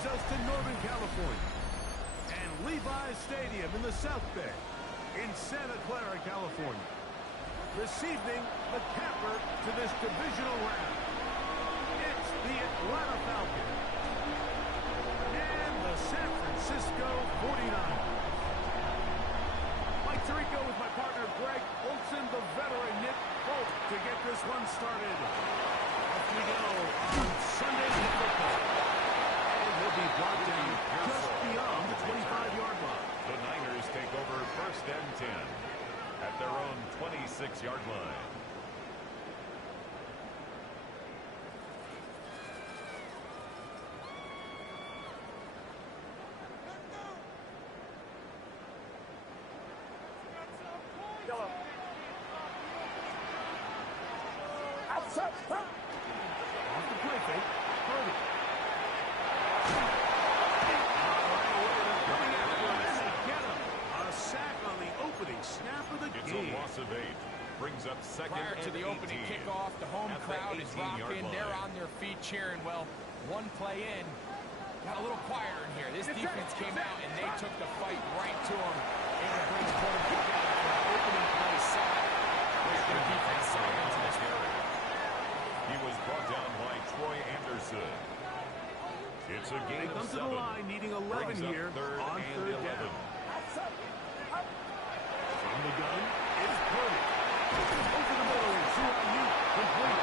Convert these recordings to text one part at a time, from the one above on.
brings us to Northern California and Levi's Stadium in the South Bay in Santa Clara, California. This evening, the capper to this divisional round. It's the Atlanta Falcons and the San Francisco 49ers. Mike Tirico with my partner Greg Olson, the veteran Nick Holt to get this one started. Off we go on Sunday Night Football. And he'll be brought down just beyond the 25-yard line. The Niners take over 1st and 10 at their own 26-yard line. Off the play fake, Purdy. Coming after him, and they get him. A sack on the opening snap of the It's game. a loss of 8. Brings up 2nd Prior and to the 18. opening kickoff, the home At the crowd is 18-yard rocking. line. They're on their feet cheering. Well, one play in, got a little quieter in here. This defense came out, and they took the fight right to them. Able to bring the quarterback down for an opening play sack. There's the defense side into this period. He was brought down by Troy Anderson. It's a They gain come of to 7. the line needing 11 Brings up here 3rd on and 3rd 11. down. From the gun is Purdy. Over the middle, Suayu complete.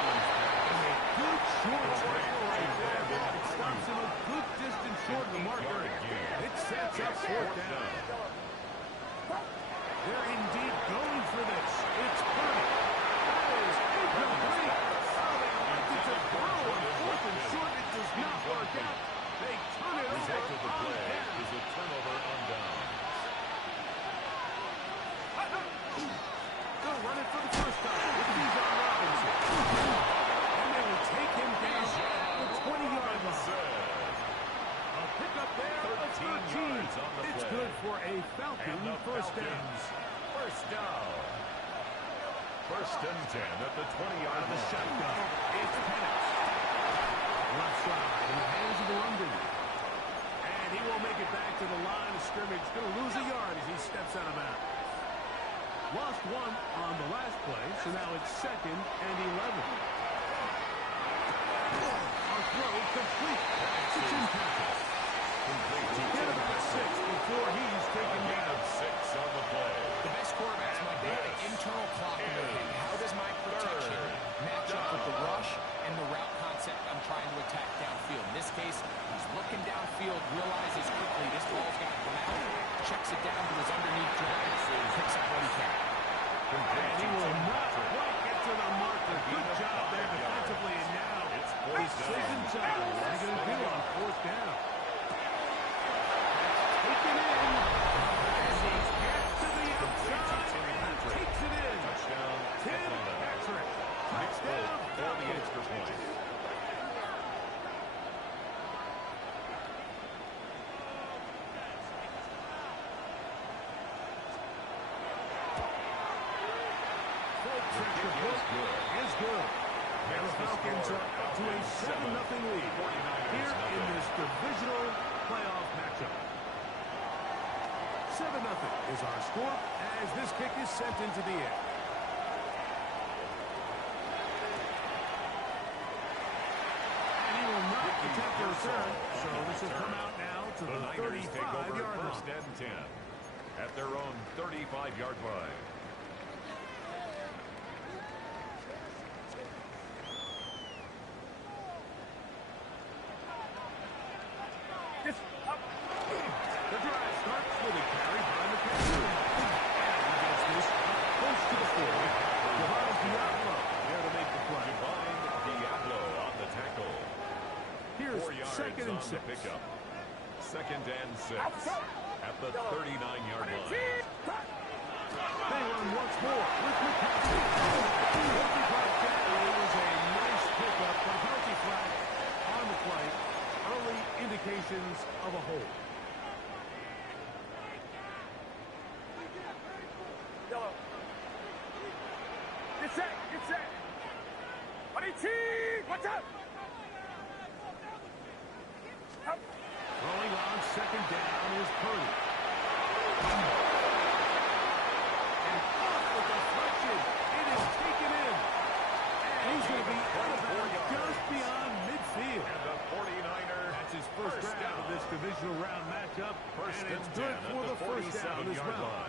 And a good short trail right there. It stops him a good distance short of the marker. It sets up 4th down. They're indeed going for this. It's Purdy. That is incomplete. Oh, they elected to throw on 4th and short. It does not work out. They turn it over Result of the on play down. is a turnover on downs. They'll run it for the first time with Bijan Robinson. And they will take him down at the 20-yard line. A pickup there of 13. yards on the It's play. good for a Falcon And the first down. Falcons, first down. 1st and 10 at the 20-yard Out of the line. shotgun, it's Penix. Left side in the hands of the London. And he will make it back to the line of scrimmage. Going to lose a yard as he steps out of bounds. Lost 1 on the last play, so now it's 2nd and 11. A throw complete. It's impacted. Get about 6 before he's taken Gain down. of 6 on the play. The best quarterbacks, Mike, they have an internal clock in their head. How does my protection match up with the rush and the route concept I'm trying to attack downfield? In this case, he's looking downfield, realizes quickly this ball's got to come out, checks it down to his underneath drive, and picks up what he can. And he will not quite get to the marker. Good job there defensively, and now It's precision time. What are you going to do on 4th down? Taken in. As he gets to the outside and takes it in. Touchdown, Tim Atlanta. Patrick. Nick Touchdown, Folk for the Falcons. extra point. Extra point is good. And the Falcons are up to a 7-0 lead here in this divisional playoff matchup. 7-0 is our score as this kick is sent into the air. And he will not attempt the return, so this will come out now to The the Niners take over 35-yard 1st line. and 10 at their own 35-yard line. The drive starts with a carry by McCaffrey. And he gets this close to the 40. Divine Diablo there to make the play. Divine Diablo on the tackle. 4 Here's yards 2nd on and the 6. pickup. 2nd and 6 at the 39-yard line. They run once more with McCaffrey. Healthy brought down. It was a nice pickup, but healthy flag on the play. Early indications of a hold. Get set! Get set! Buddy T! What's up? Up! second down is Purdy. And off the deflection. It is taken in. And he's going to be out of bounds just beyond midfield. And the 49er. That's his first down of this divisional round matchup. And it's good for the first down as well.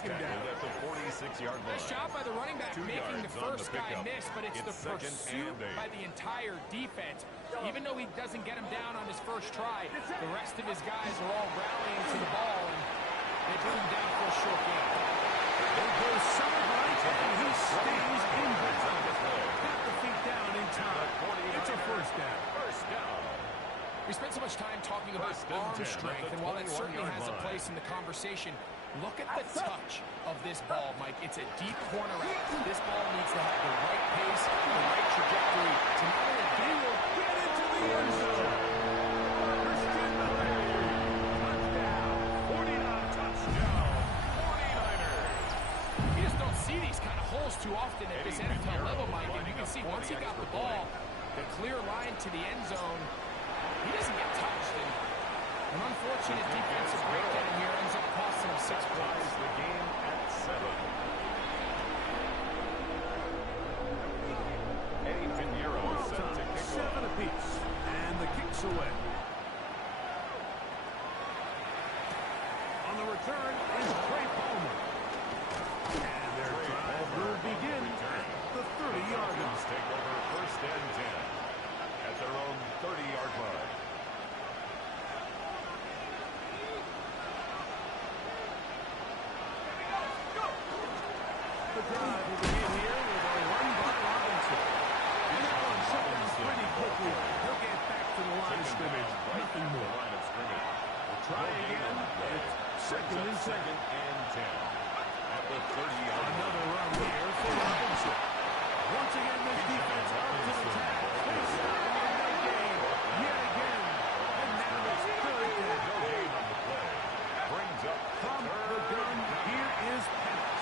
At the 46-yard line. Nice job by the running back making the first guy miss, but it's the pursuit by the entire defense. Even though he doesn't get him down on his first try, the rest of his guys are all rallying to the ball, and they bring him down for a short game. There goes Sunlight, and he stays in bounds. Got the feet down in time. It's a first down. First down. We spent so much time talking about arm strength, and while that certainly has a place in the conversation, look at the touch of this ball, Mike. It's a deep corner out. This ball needs to have the right pace, the right trajectory to not only Get into the end zone. Christian touchdown. 49 touchdown. 49ers. You just don't see these kind of holes too often at this NFL level, Mike. And you can see once he got the ball, the clear line to the end zone, he doesn't get touched. And an unfortunate defensive breakdown here ends up costing him 6 points. The game at 7. Eddie Pinheiro set to kick 7 apiece. And the kick's away. On the return is Trey Palmer. And their drive will begin at the 30-yard line. Take over first and 10 at their own 30-yard line. The drive will begin here with a run by Robinson. And that one shut down pretty quickly. He'll get back to the line of scrimmage. Nothing more. We'll try again. It's second and 10 at the 30-yard line. Another run here for Robinson. Once again, this defense up to the task. They start in the game yet again. And now it's third down. No gain on the play. Brings up From the gun, here is Penix.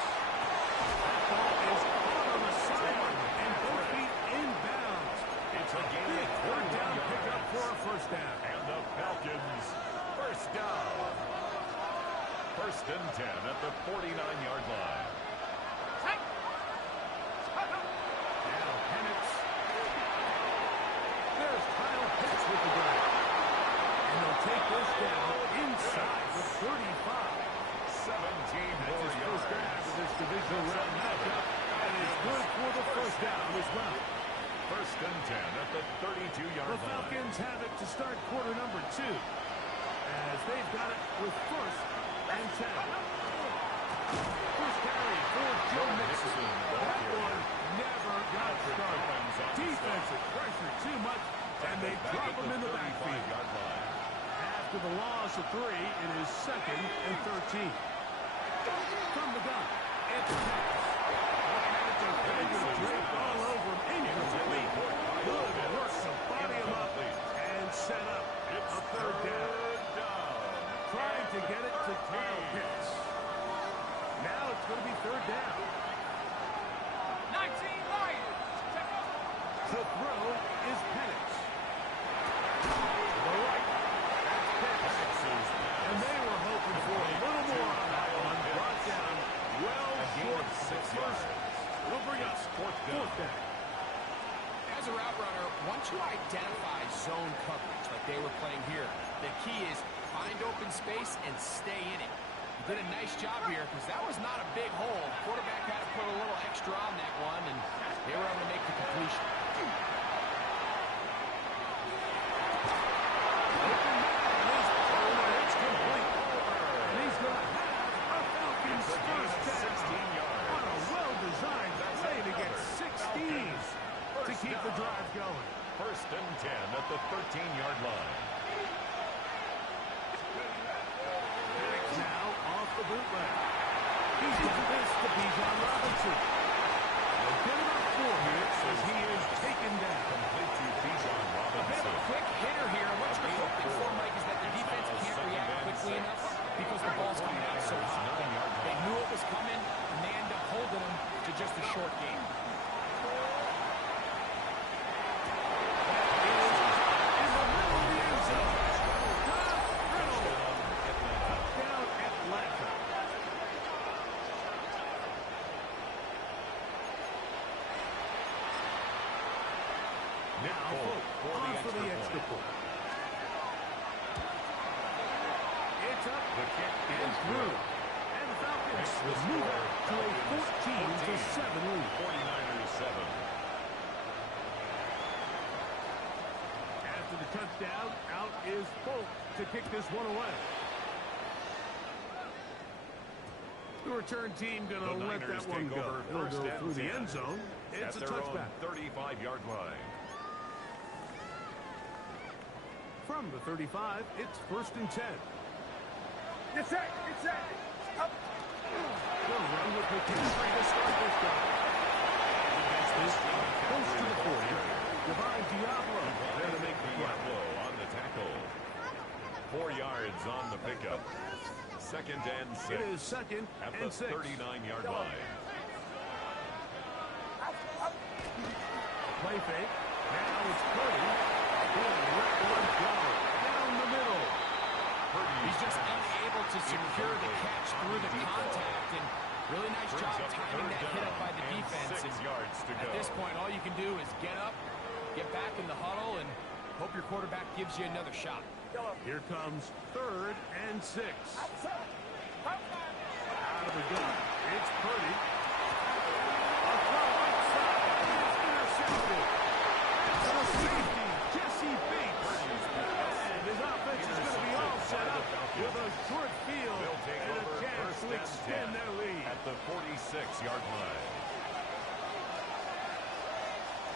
That ball is out on the sideline and both feet inbounds. It's a game Big third down pickup for a first down. And the Falcons first down. First and 10 at the 49-yard line. Now Penix. There's Kyle Pitts with the grab. And they'll take this down inside the 35. 17 more That's his first yards. down of this divisional round matchup. And it's good for the first down as well. First and 10 at the 32-yard The line. Falcons have it to start quarter number 2. As they've got it with first and 10. First carry for Joe Mixon. That one never got started. Defensive pressure too much, and they drop him in the backfield. After the loss of 3, it is second and 13. From the gun, it's Penix. And it's a defender draped all over him. Incomplete. Good work to body him up and set up a third down. Trying to get it to Kyle Pitts. Now it's going to be third down. 19 Lions. The throw is Penix. To the right. That's Pitts. And they were hoping for a little more on that one. Brought down well short of first. It'll bring us fourth down. As a route runner, once you identify zone coverage like they were playing here, the key is find open space and stay in it. You did a nice job here because that was not a big hole. Quarterback had to put a little extra on that one, and they were able to make the completion. It's complete. And he's going to have a Falcons first down. On a well-designed play to get 16 to keep the drive going. First and 10 at the 13-yard line. Penix now off the bootleg. He's got this to Bijan Robinson. They'll get him up 4 minutes as he is taken down. Complete to Bijan A bit of Robinson. a quick hitter here. What you're hoping for, Mike, is that the defense can't react quickly enough because the ball's coming out so high. They a short game. On for the extra point. It's up. The kick And is through. good. And the Falcons will move out to a 14-7 lead. 49ers 7. After the touchdown, out is Folk to kick this one away. The return team going to let Niners that one take go. over It'll first go and through the 10 end zone. It's a at their own touchback. 35-yard line. From the 35, it's 1st and 10. Get set. Get set. Up. They'll run with McKinstry to start this drive. Against this, close to the 40. Divine Diablo there to make the play. Diablo on the tackle. 4 yards on the pickup. 2nd and 6. It is 2nd at and the 6. 39-yard line. Play fake. Now it's Purdy. Down the middle. He's just unable to secure the catch through the contact, and really nice job timing that hit up by the defense. 6 yards to At go. this point, all you can do is get up, get back in the huddle, and hope your quarterback gives you another shot. Here comes 3rd and 6. Out of the gun. It's Purdy. A throw outside. It's intercepted. The safety, Jesse Bates. And his offense is going to be all set up with a short field They'll take and a over chance to 1st and extend 10 their lead. at the 46-yard line.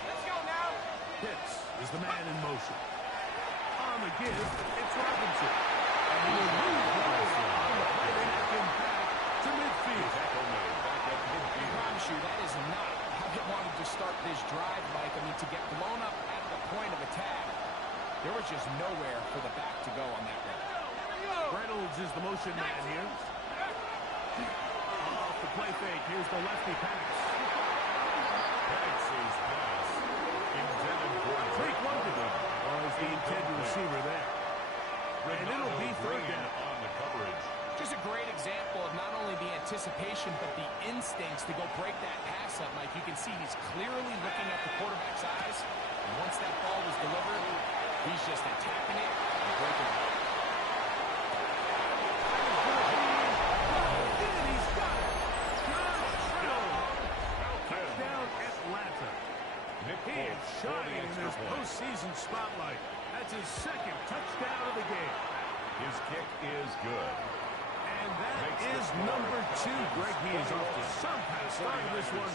Let's go now. Pitts is the man in motion. On the give, it's Robinson. And he will move Robinson on the play action back to midfield. Tackle made back at I midfield. promise you, that is not how they wanted to start this drive, Mike. I mean, to get blown up at the point of attack, there was just nowhere for the back to go on that run. Reynolds is the motion man here. Off the play fake, here's the lefty pass. Banks' pass intended for Drake Drake London London. was the intended receiver there. And it'll be Renato 3rd Green down. on the coverage. Just a great example of not only the anticipation, but the instincts to go break that pass up, Mike. You can see he's clearly looking at the quarterback's eyes. And once that ball was delivered, he's just attacking it and breaking it up. He's got it. Touchdown, Atlanta. Nick He is Foles for the shining in extra his point. postseason spotlight. That's his 2nd touchdown of the game. His kick is good. And that Makes the is score. number 2. Greg, he is off to some kind of start in this one.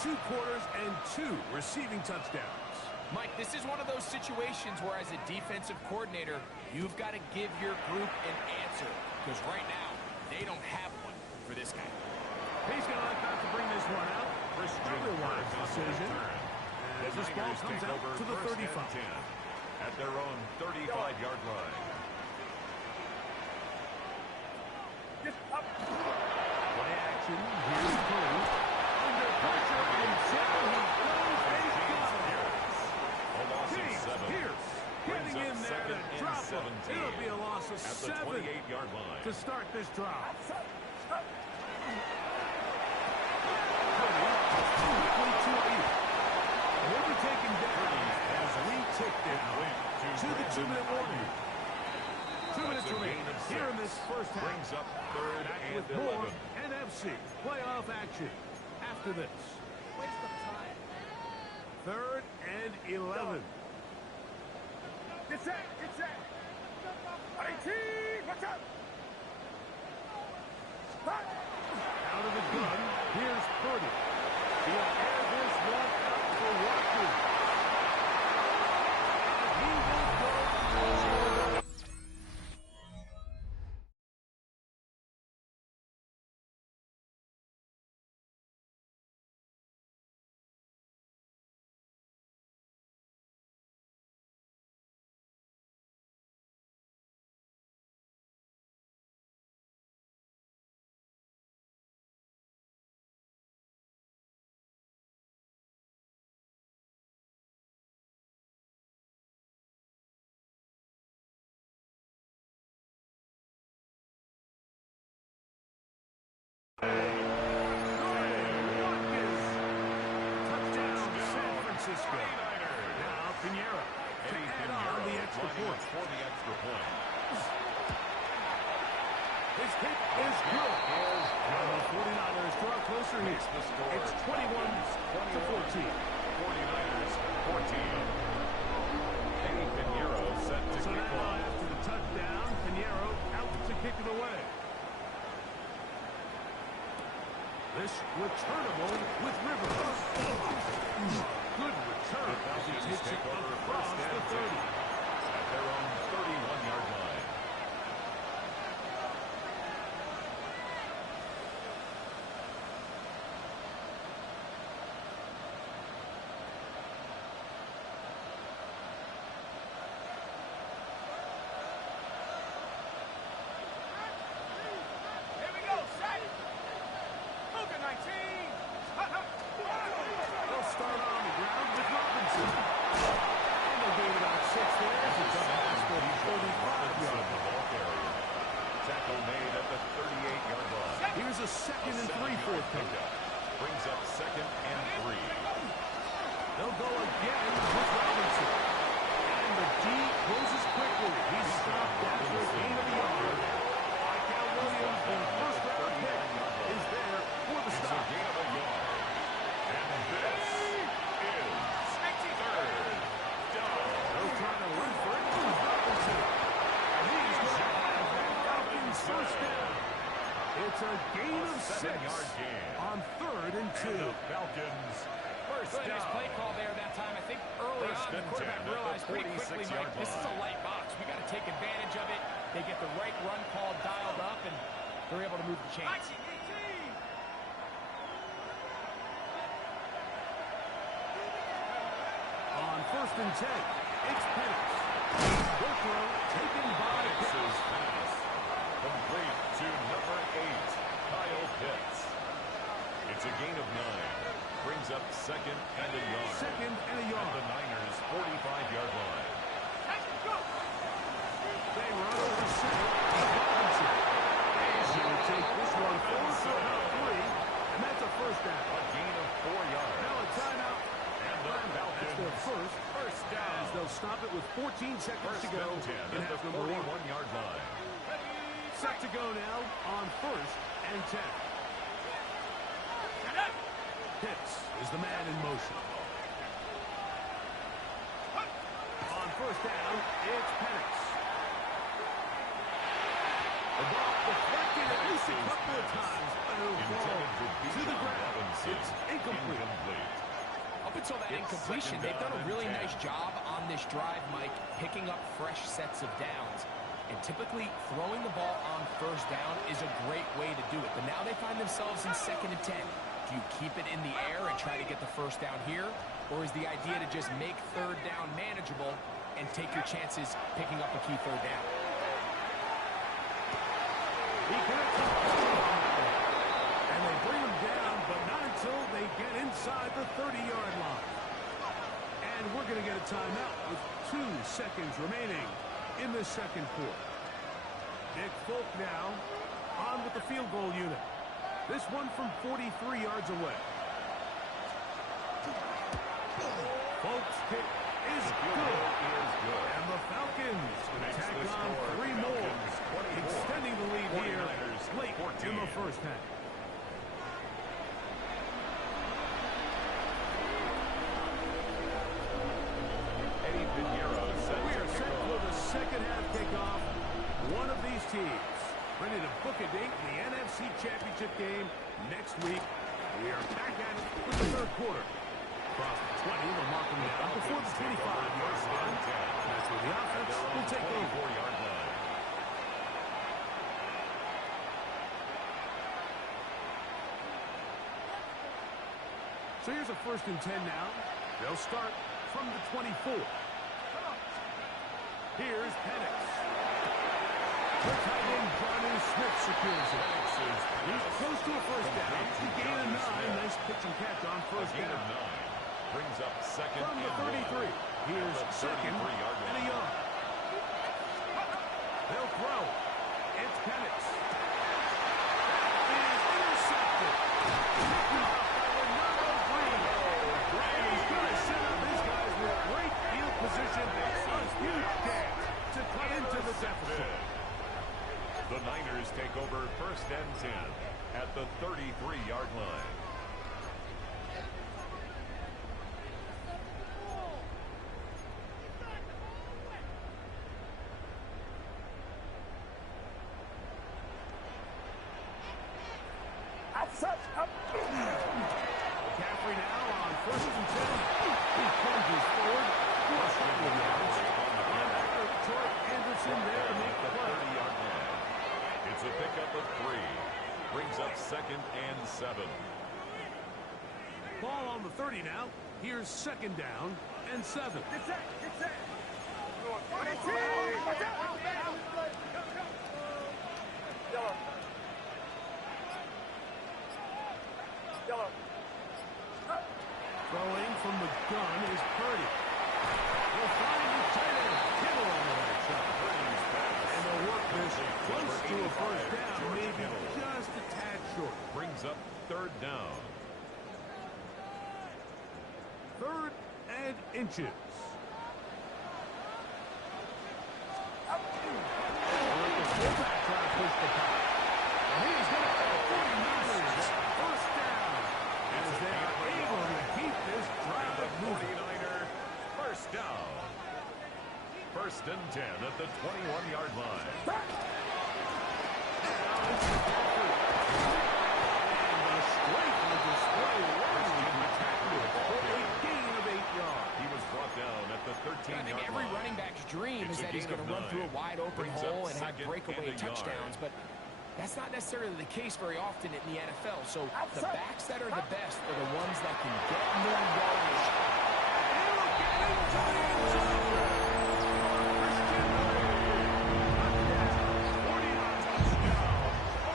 49-7. 2 quarters and 2 receiving touchdowns. Mike, this is one of those situations where as a defensive coordinator, you've got to give your group an answer. Because right now, they don't have one for this guy. He's going to like not to bring this one out. Probably a wise decision. As this ball comes out to the 35. At their own 35-yard line. Play action. Here's Purdy. Under pressure and down he goes. They've got him. A loss of James 7. Pierce Brings getting up in there 2nd to and drop him. 17. It'll be a loss of At the 7 28-yard line. to start this drive. He'll be taken down as we tick down to the 2-minute warning. 2 minutes remaining here in this first half. Brings up 3rd Back and with more 11. NFC playoff action after this. 3rd and 11. Get set. Get set. 18. Watch out. Out of the gun, here's Purdy. He'll air this one out for Watkins. His kick is good. And the 49ers draw closer here. It's 21-14. 49ers 14. Eddie Pinheiro set to So kick now off. after the touchdown, Pinheiro out to kick it away. This returnable with Rivers. Good return as he takes it across the 30. At their own 31-yard line. Here we go, set. Luka 19. They'll start on the ground with Robinson. And they gain about 6 there. It's a pass for the 35-yard The ball carrier. Tackle made at the 38-yard line. Here's a 2nd and 3 for it. Pickup. Brings up 2nd and 3. They'll go again with Robinson. And the D closes quickly. He's stopped after a gain of a yard. Cal Williams, the first-round pick, is there for the It's a stop. gain of a yard. And this is 3rd down. They're trying to run for it. Here's Robinson. And he's going to have that Falcons first down. It's a gain of 6 7-yard gain. on 3rd and 2. And the Falcons first Really nice down. play call there that time. I think early First on the and quarterback 10 at the realized pretty quickly, 46-yard Mike, this is a line. light box. We got to take advantage of it. They get the right run call dialed up, and they're able to move the chains. On 1st and 10, it's Penix. Good throw taken by Pitts' pass. Complete to number 8, Kyle Pitts. It's a gain of 9. Brings up 2nd and a yard. 2nd and a At yard. the Niners' 45-yard line. They run over center. Robinson. He's going to take this one forward for about 3, and that's a first down. A gain of 4 yards. Now a timeout. And the That's their Falcons first down. as they'll stop it with 14 seconds First to go and 10 in at half the number 1. 41-yard line. Set to go now on 1st and 10. Pitts is the man in motion. On 1st down, it's Penix. The ball deflected at least a couple of times. It'll fall Intended to the ground. Robinson. It's incomplete. Up until that It's incompletion, second they've done down a really and 10. nice job on this drive, Mike, picking up fresh sets of downs. And typically, throwing the ball on 1st down is a great way to do it. But now they find themselves in 2nd and 10. Do you keep it in the air and try to get the first down here? Or is the idea to just make 3rd down manageable and take your chances picking up a key 3rd down? He connects and they bring him down, but not until they get inside the 30-yard line. And we're going to get a timeout with 2 seconds remaining in the 2nd quarter. Nick Folk now on with the field goal unit. This one from 43 yards away. Folk's kick is good. And the Falcons tack on 3 more, extending the lead here late in the first half. Eddie Pinheiro set We to are kick set off. for the second half kickoff. One of these teams ready to book a date in the NFC Championship game next week. We are back at it with the 3rd quarter. Across the 20, they'll mark them down before the 25-yard line. That's where the offense will take over. 24-yard line. So here's a 1st and 10 now. They'll start from the 24. Here's Penix. The tight end, Johnny Smith, secures it. He's close to a first down. He gained a 9. Nice pitch and catch on first Gain of down. 9. Brings up 2nd From the and 33. 1. Here's At the 2nd 33-yard and a line. yard. They'll throw. It's Penix. That is intercepted. Picked up by Renato Green. And he's going to set up his guys with great field position. A huge chance to cut into the deficit. The Niners take take over 1st and 10 at the 33-yard line. McCaffrey now on 1st and 10. He plunges forward. Linebacker Troy Anderson there to make the play. 30-yard line. It's a pickup of 3. Brings up 2nd and 7. Ball on the 30 now. Here's 2nd down and 7. Get set. Yellow. Throwing from the gun is Purdy. He'll find the tight end. Kittle on the right side. And they'll work this close to a 1st down, maybe just a tad short. Brings up 3rd down. 3rd and inches. Fullback trying to push the pop. And he's going to go 49ers. 1st down. As they are able to keep this drive moving. 49er, 1st down. 1st and 10 at the 21-yard line. And the strength on display was spectacular for a gain of 8 yards. He was brought down at the 13-yard line. Every running back's dream is that he's going to run through a wide open hole and have breakaway touchdowns, but that's not necessarily the case very often in the NFL. So the backs that are the best are the ones that can get more yardage.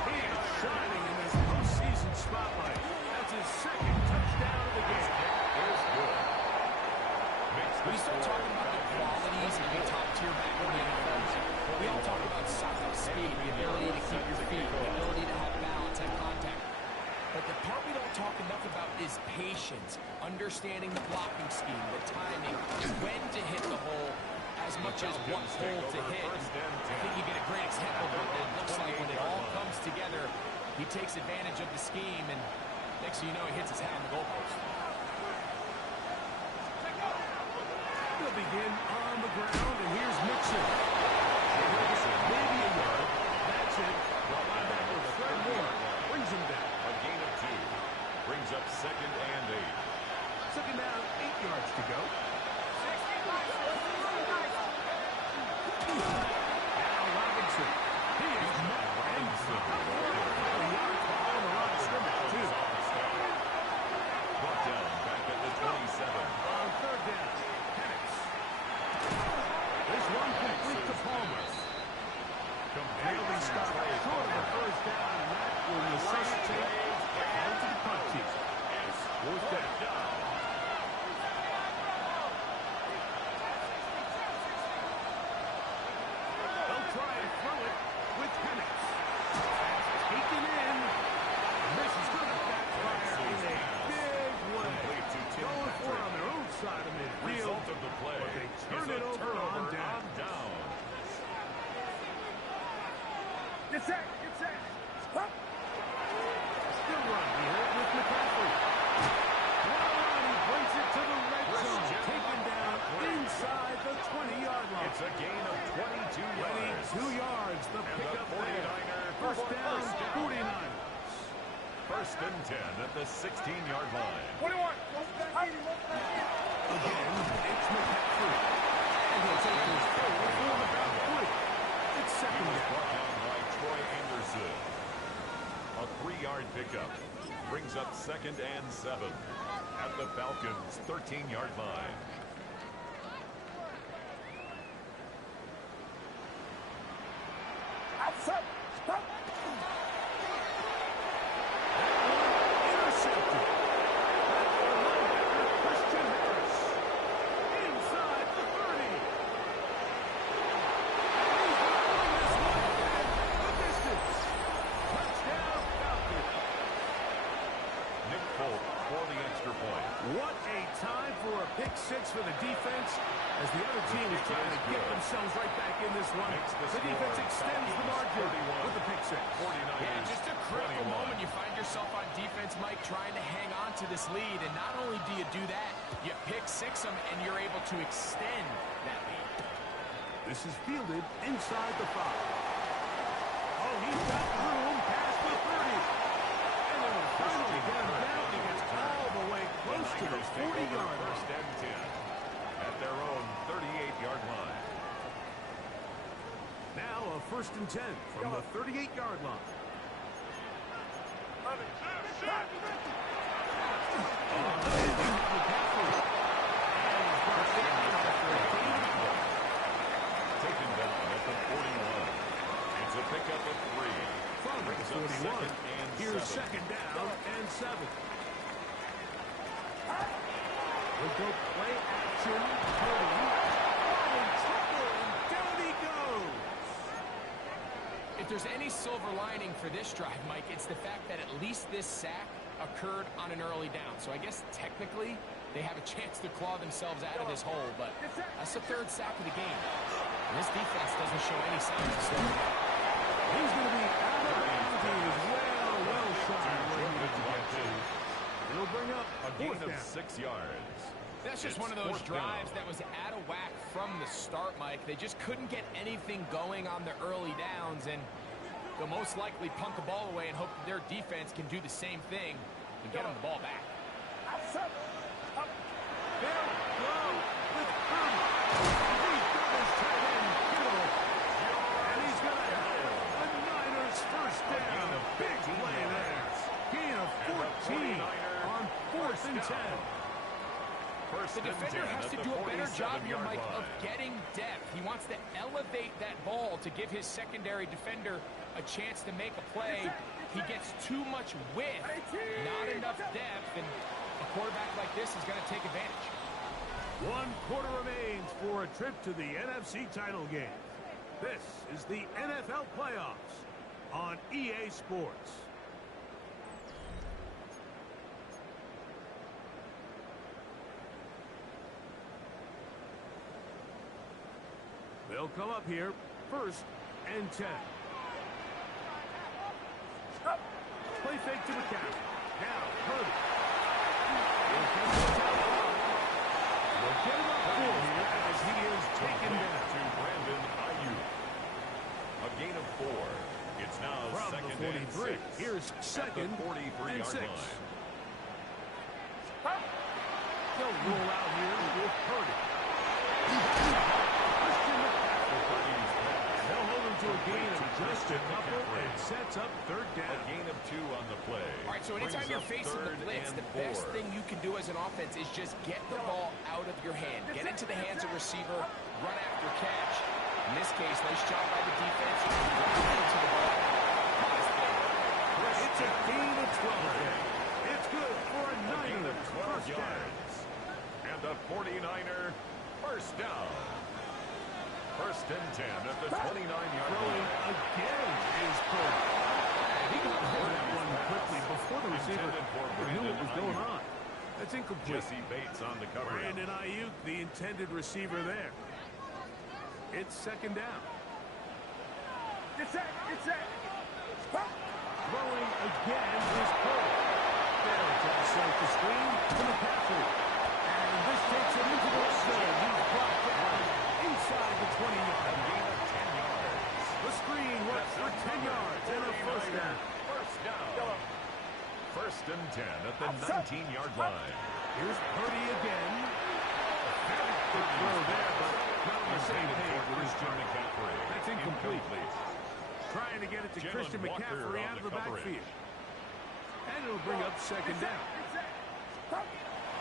He is shining in this postseason spotlight. That's his 2nd touchdown of the game. Is good. We start talking about the qualities of a top-tier back in the NFL. We all talk about size, speed, the ability to keep your feet, the ability to have balance and contact. But the part we don't talk enough about is patience, understanding the blocking scheme, the timing, when to hit the hole, as much as what hole to hit. I think you get a great example of what it looks like when it all comes together. He takes advantage of the scheme, and next thing you know, he hits his head on the goalpost. He'll begin on the ground, and here's Mixon. Maybe a yard. That's it. Linebacker Fred Moore brings him down. A gain of 2. Brings up 2nd and 8. 2nd down, 8 yards to go. Now Robinson. He is met and stopped. A yard behind the line of scrimmage, too. Brought down back at the 27. On 3rd down, Penix. This one complete to Palmer. Completely stopped short of the 1st down, and that will necessitate out to the punt team. 4th down. They'll try and throw it with Penix. Taken in. This is going to backfire in a big way. Going for it on their own side of midfield. Result of the play. But they turn it over on down. Get set. Still run here with McCaffrey. He brings it to the red zone. Taken down inside the 20-yard line. It's a gain of 22 yards. 22 yards. The pickup there. 1st down, 49ers. 1st and 10 at the 16-yard line. 21. Again, it's McCaffrey. And he'll take this forward for about 3. It's 2nd down. Brought down by Troy Anderson. A 3-yard pickup. Brings up 2nd and 7 at the Falcons' 13-yard line. Outside. Stop. Intercepted. Christian Harris. Inside the 30. He's running this one the distance. Touchdown Falcons. Nick Folk for the extra point. What a time for a pick 6 mistakes for the defense as the other team is trying to get themselves right back in this one. The defense extends the margin with the pick six. Yeah, just a critical moment. You find yourself on defense, Mike, trying to hang on to this lead. And not only do you do that, you pick six them, and you're able to extend that lead. This is fielded inside the 5. Oh, he's got room past the 30. And then will finally get him down. He gets all the way close to the 40-yard line. First and 10 at their own 38-yard line. Now a first and 10 from the 38-yard line. Taken down at the 41. It's a pickup of 3. From the 41. Here's second down and 7. We'll go play action. In trouble, and down he goes. If there's any silver lining for this drive, Mike, it's the fact that at least this sack occurred on an early down. So I guess technically they have a chance to claw themselves out of this hole, but that's the 3rd sack of the game. And this defense doesn't show any signs of slowing down. He's going to be out of bounds. He is well shy where he needs to get to. It'll bring up a gain of down. 6 yards. That's just one of those drives that was out of whack from the start, Mike. They just couldn't get anything going on the early downs, and they'll most likely punt the ball away and hope that their defense can do the same thing and get them the ball back. They'll go with Purdy. He's got his tight end killed. And he's going to have a Niners first down. A big play there. Gain of 14 on 4th and 10. The defender has to do a better job here, Mike, of getting depth. He wants to elevate that ball to give his secondary defender a chance to make a play. He gets too much width, not enough depth, and a quarterback like this is going to take advantage. 1 quarter remains for a trip to the NFC title game. This is the NFL playoffs on EA Sports. They'll come up here, 1st and 10. Play fake to McCaffrey. Now, Purdy. They'll get him up full here as he is taken down. To Brandon Ayuk. A gain of 4. It's now From second the 43. and 6. Here's second at the 43-yard 6. line. They'll roll out here with Purdy. They'll hold him to a gain of just a couple and sets up 3rd down. A gain of 2 on the play. All right, so anytime you're facing the blitz, the best thing you can do as an offense is just get the ball out of your hand. Get into the hands of receiver, run after catch. In this case, nice job by the defense. Into the ball. It's a gain of 12. It's good for a gain of 12 yards. yards. And the 49er first down. 1st and 10 at the 29-yard Throwing line. again is Purdy. He got rid of that one quickly before the receiver knew what was going on. That's incomplete. Jesse Bates on the cover. Brandon Ayuk, the intended receiver there. It's 2nd down. Get set. Throwing again is Purdy. There to insert the screen to McCaffrey. And this takes him into the red zone. He's brought down inside the 20-yard. A gain of 10 yards. The screen works for 10 yards and a first down. First down. 1st and 10 at the 19-yard line. Here's Purdy again. Very good throw there, but not on the same page with his McCaffrey. That's incomplete. Trying to get it to Jalen Christian Walker McCaffrey on out of the the coverage. backfield. And it'll bring up 2nd down.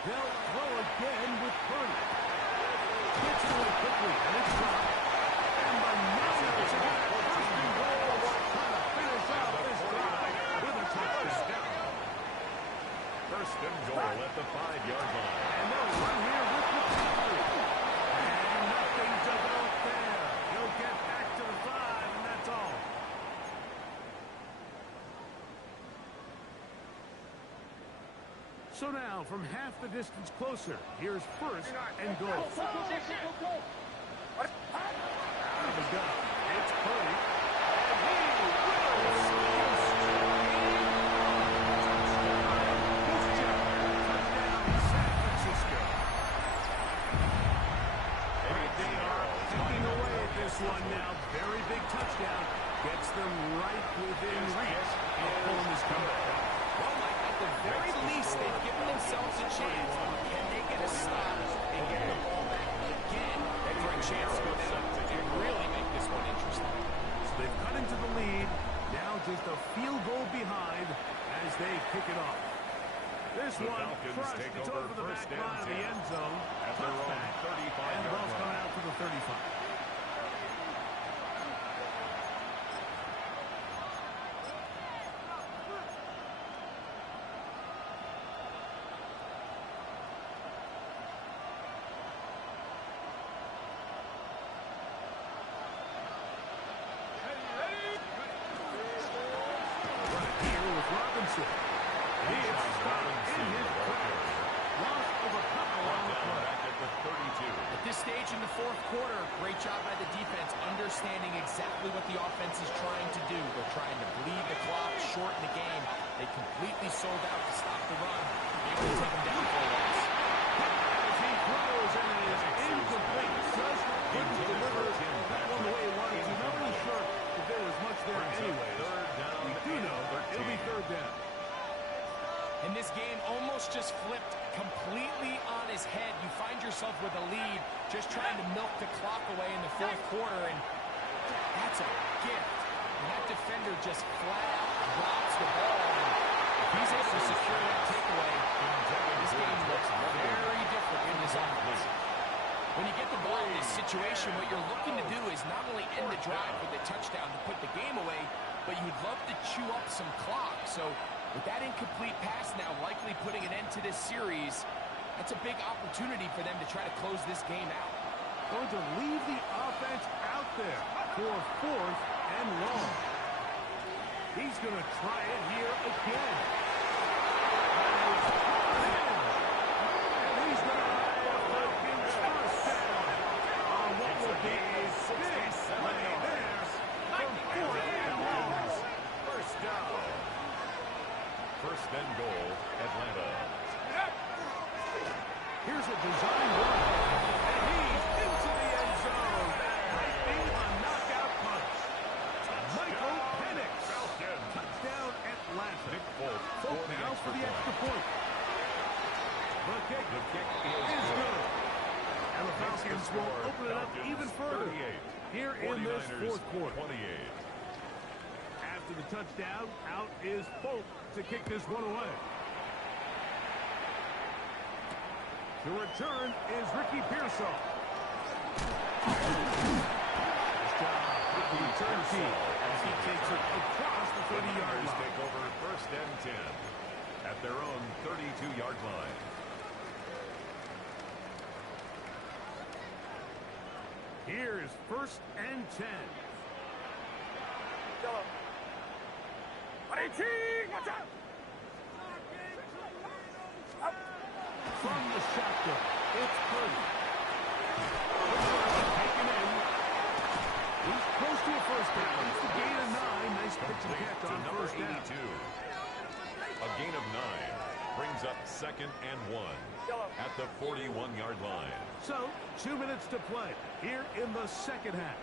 They'll throw again with Purdy. Gets it away quickly, and it's dropped. And the Niners have got first and goal. Trying to finish out this drive with a touchdown. 1st and goal at the 5-yard line. And they'll run here with McCaffrey. And nothing to go there. He'll get back to the 5, and that's all. So now, from half the distance closer, here's first and goal. Out of the gun, it's Purdy. And he will score. Touchdown, San Francisco. And they are picking away at this one now. Very big touchdown. Gets them right within reach of pulling this comeback. Well, Mike, at the very least, they've given themselves a chance. Can they get a stop and get the ball back again for a chance to go down and really make this one interesting? So they've cut into the lead. Now just a field goal behind as they kick it off. This The one Falcons crushed. take It's over the back first and line of the 10 end zone. at their own Touchback. 35-yard And the ball's line. coming out to the 35. Robinson. He is stopped in his tracks. Loss of a couple on the play. Back at the 32. At this stage in the fourth quarter, great job by the defense, understanding exactly what the offense is trying to do. They're trying to bleed the clock, shorten the game. They completely sold out to stop the run. Able to take them down for a loss. As he throws and it is incomplete. Just couldn't deliver that one the way he wanted to. Not really sure if there was much there anyways. We do know it'll be third down. And this game almost just flipped completely on his head. You find yourself with a lead, just trying to milk the clock away in the fourth quarter, and that's a gift. And that defender just flat out drops the ball. And if he's able to secure that takeaway, this game looks very different in this offense. When you get the ball in this situation, what you're looking to do is not only end the drive with a touchdown to put the game away, but you'd love to chew up some clock. So with that incomplete pass now likely putting an end to this series, that's a big opportunity for them to try to close this game out. Going to leave the offense out there for fourth and long. He's going to try it here again. And he's going to have a Falcons first down on what will be a big play there from fourth and long. First down. First and goal, Atlanta. Here's a design run. And he's into the end zone. That might be a knockout punch. Michael Penix. Touchdown Atlanta. Nick Folk Folk now for the extra point. The kick is good. And the Falcons will open it up even further here in this fourth quarter. 28. After the touchdown, out is Folk to kick this one away. The return is Ricky Pearsall. Nice job with the return team as he takes it across the 30-yard line. Take over first and 10 at their own 32-yard line. Here's first and 10. Watch out! From the shotgun, it's Purdy. Taken in. He's close to a first down. It's the gain of 9. Nice pitch and catch on number first down. 82. A gain of 9 brings up second and 1 at the 41-yard line. So, 2 minutes to play here in the second half.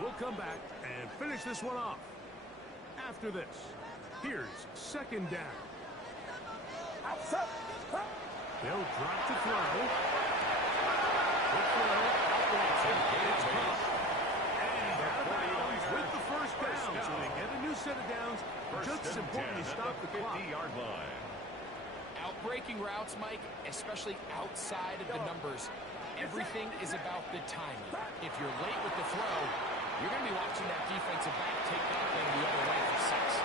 We'll come back and finish this one off. After this, here's second down. They'll drop to throw. The throw out wide. It's caught. And out of bounds with the first down. So they get a new set of downs. Just as importantly, stop the clock. 50-yard line. Outbreaking routes, Mike, especially outside of the numbers, everything is about the timing. If you're late with the throw, you're going to be watching that defensive back take that thing the other way for 6.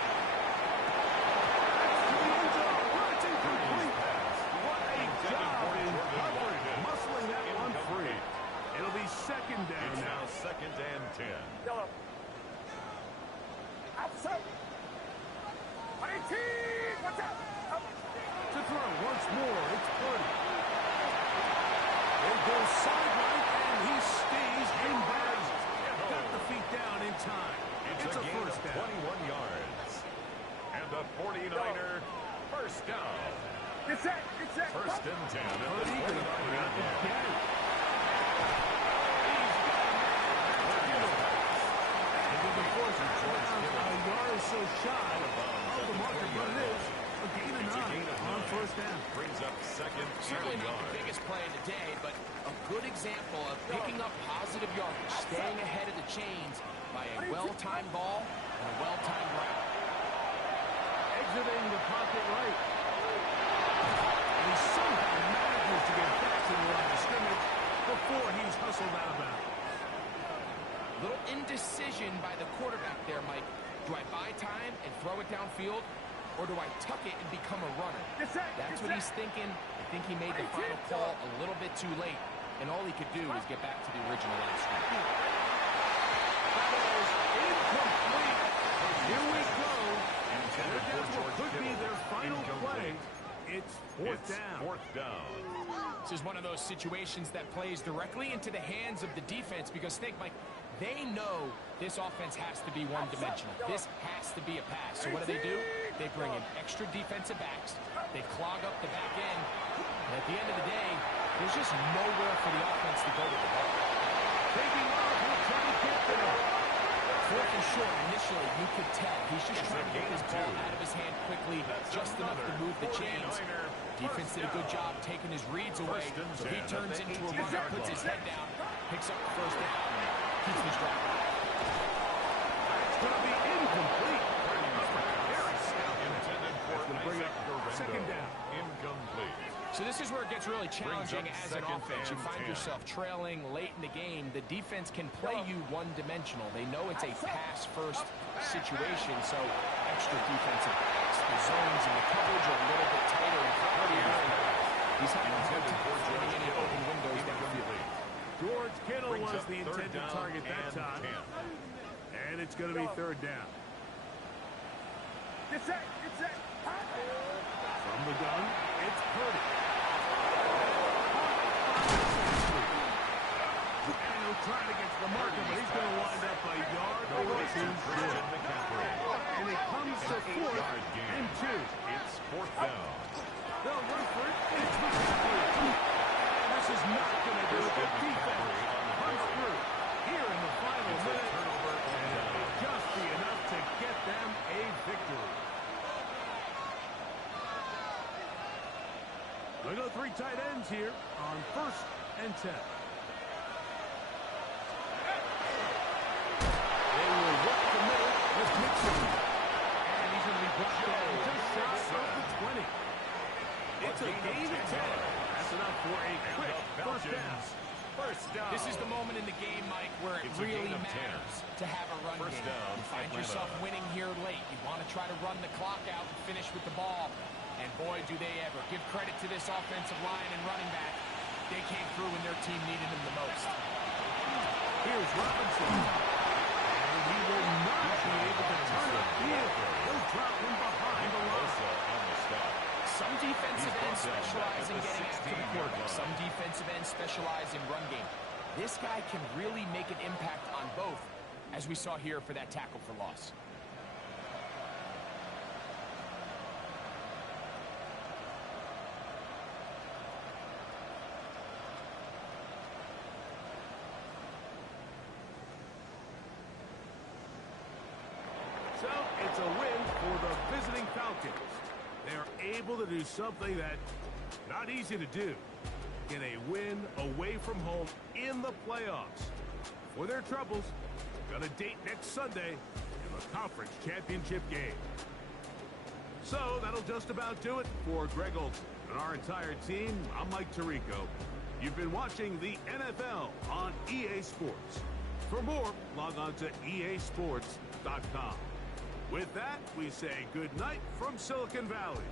That's incomplete. What a job in coverage, muscling that one free. It'll be second down It's now. now second and 10. To throw, sideline, and he stays in bounds. Got the feet down in time. It's a gain first of down. 21 yards. And the 49er first down. Get set. Get set. First and 10 at the Purdy gonna 49er come out and line. get it. A yard or so shy of the marker, but it is a gain of 9 on first down. Brings up second Certainly and not the yard. biggest play of the day, but a good example of picking up positive yardage, staying ahead of the chains by a well-timed ball and a well-timed route. Exiting the pocket right. And he somehow manages to get back to the line of scrimmage before he's hustled out of bounds. Little indecision by the quarterback there, Mike. Do I buy time and throw it downfield, or do I tuck it and become a runner? Get set. That's Get what set. he's thinking. I think he made the final call a little bit too late, and all he could do was get back to the original line of scrimmage. That is incomplete. Here we go. And Intended for that's what George could be Kittle. their final play. Incomplete. It's fourth It's down. fourth down. This is one of those situations that plays directly into the hands of the defense because think, Mike, they know this offense has to be one-dimensional. This has to be a pass. So what do? They bring in extra defensive backs. They clog up the back end. And at the end of the day, there's just nowhere for the offense to go with the ball. Taking off, he'll try to get there. Fourth and short, initially, you could tell. He's just trying to get this ball out of his hand quickly, just enough to move the chains. Defense did a good job taking his reads away. So he turns into a runner, puts his head down, picks up the first down, and keeps his drive alive. It's going to be incomplete. Intended for Gonna bring up Isaac second Guerrero. down. Incomplete. So this is where it gets really challenging up as an second offense. You and find 10. yourself trailing late in the game. The defense can play you one-dimensional. They know it's a pass-first situation, so extra defensive backs, the zones and the coverage are a little bit tighter and cloudier. He's having a hard time finding any open windows downfield. George Kittle Brings was up the third intended down target that and time. 10. And it's going to be third down. Get set. Get set. From the gun, it's Purdy. And he'll try to get to the marker, but he's going to wind up a yard away Christian too short. McCaffrey. And it comes to fourth and 2. It's fourth down. They'll run for it. It's McCaffrey. And this is not going to do it. The defense comes through here in the final It's a minute. turnover And and it'll down. just be enough to get them a victory. They go 3 tight ends here on first and 10. They will work the middle with Mixon. And he's going to be brought down just shy of the 20. It's a gain of 10. That's enough for a quick first down. First down. This is the moment in the game, Mike, where it It's a really gain of 10. matters to have a run First game. down, You find Atlanta. yourself winning here late. You want to try to run the clock out and finish with the ball. And boy, do they ever. Give credit to this offensive line and running back. They came through when their team needed them the most. Here's Robinson. And he will not be able to turn up field. He'll drop him behind the line. Bosa on the stop. Some defensive He's ends brought down specialize in back at the getting after the 16-yard quarterback. line. Some defensive ends specialize in run game. This guy can really make an impact on both, as we saw here for that tackle for loss. So it's a win for the visiting Falcons. They're able to do something that not easy to do. Get a win away from home in the playoffs. For their troubles, got a date next Sunday in the conference championship game. So that'll just about do it for Greg Olson and our entire team. I'm Mike Tirico. You've been watching the NFL on EA Sports. For more, log on to easports.com. With that, we say good night from Silicon Valley.